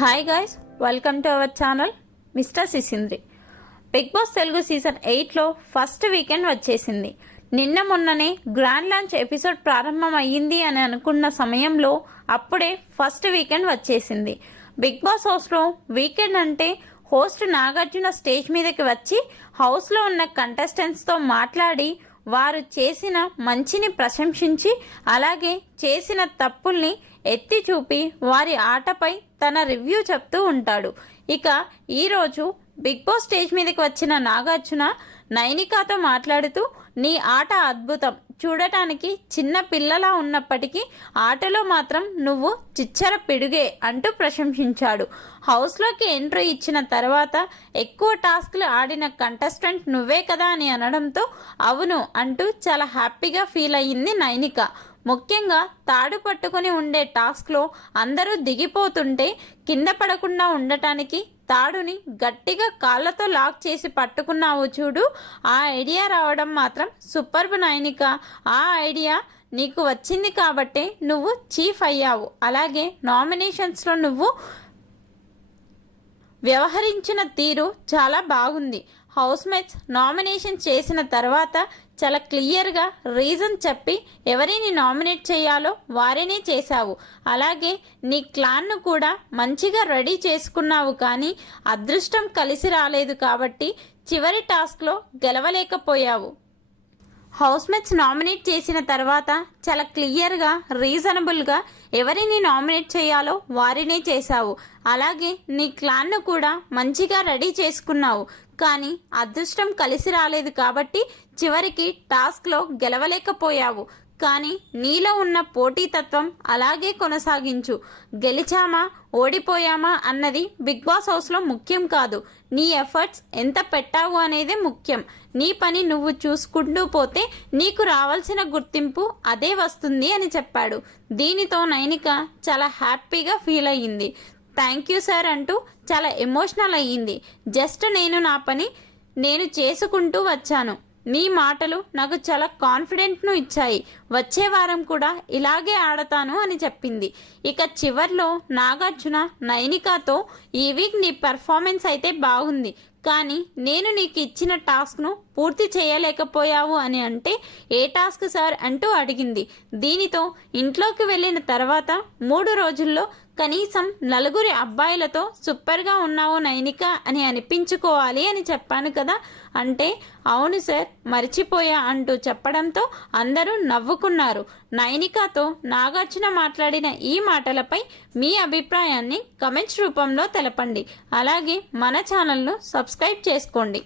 Hi guys, welcome to our channel mister Sisindri. Big boss Telugu season 8లో first weekend వచ్చేసింది. నిన్న మొన్ననే గ్రాండ్ లాంచ్ ఎపిసోడ్ ప్రారంభం అయ్యింది అని అనుకున్న సమయంలో అప్పుడే ఫస్ట్ వీకెండ్ వచ్చేసింది. బిగ్ బాస్ హౌస్లో వీకెండ్ అంటే హోస్ట్ నాగార్జున స్టేజ్ మీదకి వచ్చి హౌస్లో ఉన్న కంటెస్టెంట్స్తో మాట్లాడి వారు చేసిన మంచిని ప్రశంసించి అలాగే చేసిన తప్పుల్ని ఎత్తి చూపి వారి ఆటపై తన రివ్యూ చెప్తూ ఉంటాడు. ఇక ఈరోజు బిగ్ బాస్ స్టేజ్ మీదకి వచ్చిన నాగార్జున నైనికాతో మాట్లాడుతూ నీ ఆట అద్భుతం, చూడటానికి చిన్న పిల్లలా ఉన్నప్పటికీ ఆటలో మాత్రం నువ్వు చిచ్చర పిడుగే అంటూ ప్రశంసించాడు. హౌస్లోకి ఎంట్రీ ఇచ్చిన తర్వాత ఎక్కువ టాస్క్లు ఆడిన కంటెస్టెంట్ నువ్వే కదా అని అనడంతో అవును అంటూ చాలా హ్యాపీగా ఫీల్ అయ్యింది నైనిక. ముఖ్యంగా తాడు పట్టుకుని ఉండే టాస్క్లో అందరూ దిగిపోతుంటే కింద పడకుండా ఉండటానికి తాడుని గట్టిగా కాళ్ళతో లాక్ చేసి పట్టుకున్నావు చూడు, ఆ ఐడియా రావడం మాత్రం సూపర్బ్ నైనిక. ఆ ఐడియా నీకు వచ్చింది కాబట్టే నువ్వు చీఫ్ అయ్యావు. అలాగే నామినేషన్స్లో నువ్వు వ్యవహరించిన తీరు చాలా బాగుంది. హౌస్మేట్స్ నామినేషన్ చేసిన తర్వాత చాలా క్లియర్గా రీజన్ చెప్పి ఎవరిని నామినేట్ చేయాలో వారినే చేశావు. అలాగే నీ క్లాన్ను కూడా మంచిగా రెడీ చేసుకున్నావు, కానీ అదృష్టం కలిసి రాలేదు కాబట్టి చివరి టాస్క్లో గెలవలేకపోయావు. హౌస్మేట్స్ నామినేట్ చేసిన తర్వాత చాలా క్లియర్గా రీజనబుల్గా ఎవరిని నామినేట్ చేయాలో వారినే చేశావు. అలాగే నీ క్లాన్ను కూడా మంచిగా రెడీ చేసుకున్నావు, కానీ అదృష్టం కలిసి రాలేదు కాబట్టి చివరికి టాస్క్లో గెలవలేకపోయావు. కానీ నీలో ఉన్న పోటీతత్వం అలాగే కొనసాగించు. గెలిచామా ఓడిపోయామా అన్నది బిగ్ బాస్ హౌస్లో ముఖ్యం కాదు, నీ ఎఫర్ట్స్ ఎంత పెట్టావు అనేదే ముఖ్యం. నీ పని నువ్వు చూసుకుంటూ పోతే నీకు రావాల్సిన గుర్తింపు అదే వస్తుంది అని చెప్పాడు. దీనితో నైనిక చాలా హ్యాపీగా ఫీల్ అయ్యింది. థ్యాంక్ యూ సార్ అంటూ చాలా ఎమోషనల్ అయ్యింది. జస్ట్ నేను నా పని నేను చేసుకుంటూ వచ్చాను. మీ మాటలు నాకు చాలా కాన్ఫిడెంట్ను ఇచ్చాయి. వచ్చే వారం కూడా ఇలాగే ఆడతాను అని చెప్పింది. ఇక చివర్లో నాగార్జున నైనికాతో ఈ వీక్ నీ పెర్ఫార్మెన్స్ అయితే బాగుంది, కానీ నేను నీకు ఇచ్చిన టాస్క్ను పూర్తి చేయలేకపోయావు అని అంటే ఏ టాస్క్ సార్ అంటూ అడిగింది. దీనితో ఇంట్లోకి వెళ్ళిన తర్వాత 3 రోజుల్లో కనీసం 4 అబ్బాయిలతో సూపర్గా ఉన్నావు నైనిక అని అనిపించుకోవాలి అని చెప్పాను కదా అంటే అవును సార్ మర్చిపోయా అంటూ చెప్పడంతో అందరూ నవ్వుకున్నారు. నైనికాతో నాగార్జున మాట్లాడిన ఈ మాటలపై మీ అభిప్రాయాన్ని కమెంట్స్ రూపంలో తెలపండి. అలాగే మన ఛానల్ను సబ్స్క్రైబ్ చేసుకోండి.